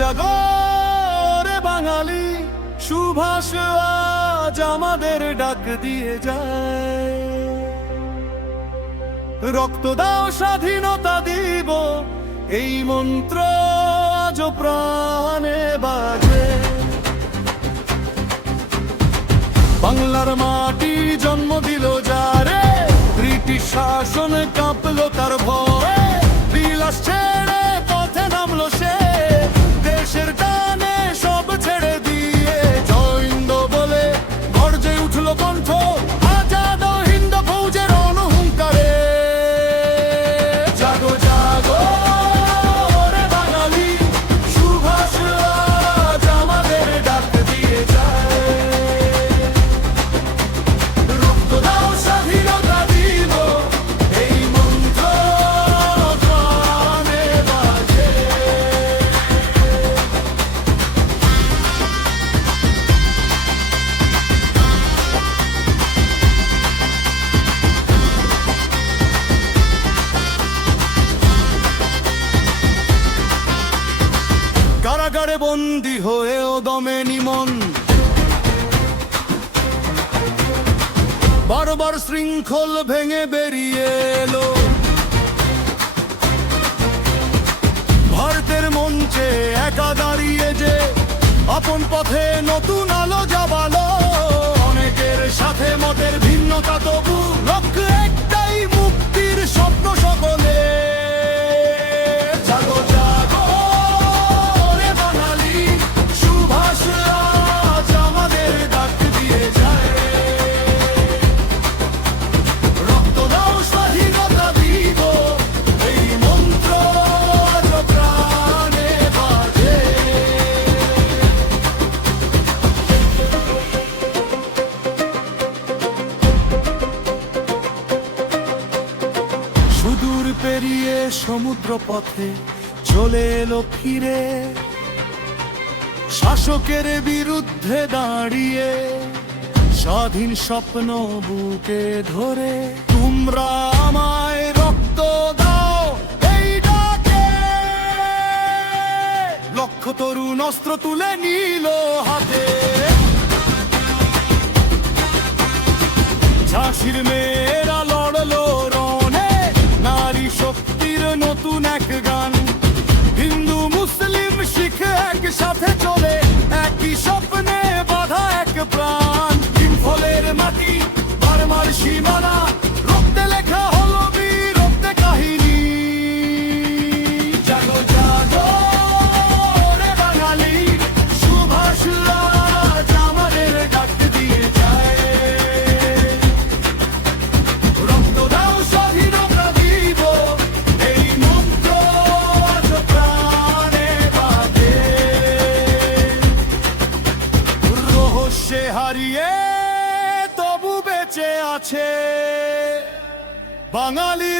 জাগো রে বাঙালি, সুভাষ আজ আমাদের ডাক দিয়ে যায়। রক্ত দাও স্বাধীনতা দিব, এই মন্ত্র আজ প্রাণে বাজে। বাংলার মাটি জন্ম দিল যারে, ব্রিটিশ শাসন কাঁপলো তার ভয়ে। বিলাস ছেড়ে পথে নামলো সে, দেশের টানে সব ছেড়ে দিয়ে। জয় হিন্দ বলে গর্জে উঠলো কণ্ঠ, আজাদ হিন্দ ফৌজের অনুহুঙ্কারে। জাগো জাগো রে বাঙালি, সুভাষ আজ আমাদের ডাক দিয়ে যায়। রক্ত দাও স্বাধীনতা দিব, এই মন্ত্র প্রাণে বাজে। কারাগারে বন্দী হয়েও দমে নিমন, বারবার শৃঙ্খল ভেঙে বেরিয়ে এলো। ভারতের মঞ্চে একা দাঁড়িয়ে যে আপন পথে নতুন আলো জাগালো। অনেকের সাথে মতের ভিন্নতা, তবু লক্ষ্য একটাই, মুক্তির স্বপ্ন সকলে। জাগো জাগো রে বাঙালি, সুভাষ আজ আমাদের ডাক দিয়ে যায়। রক্ত দাও স্বাধীনতা দিব, এই মন্ত্র আজ প্রাণে বাজে। সুদূর পেরিয়ে সমুদ্র পথে চলে এলো ফিরে, শাসকের বিরুদ্ধে দাঁড়িয়ে স্বাধীন স্বপ্ন বুকে ধরে। তোমরা আমায় রক্ত দাও এই ডাকে, লক্ষ তরুণ অস্ত্র তুলে নিল হাতে। ঝাঁসির মেয়েরা লড়লো রণে, নারী শক্তির নতুন এক গান। হিন্দু মুসলিম শিখ একসাথে চলে, একই স্বপ্নে বাঁধা এক প্রাণ। ইম্ফলের মাটি, বার্মার সীমানা, রক্তে লেখা হলো বীরত্বে কাহিনী। জাগো জাগো রে বাঙালি, সুভাষ আজ আমাদের ডাক দিয়ে যায়। রক্ত দাও স্বাধীনতা দিব, এই মন্ত্র আজ প্রাণে বাজে। রহস্যে হারিয়ে তবু বেঁচে আছে বাঙালি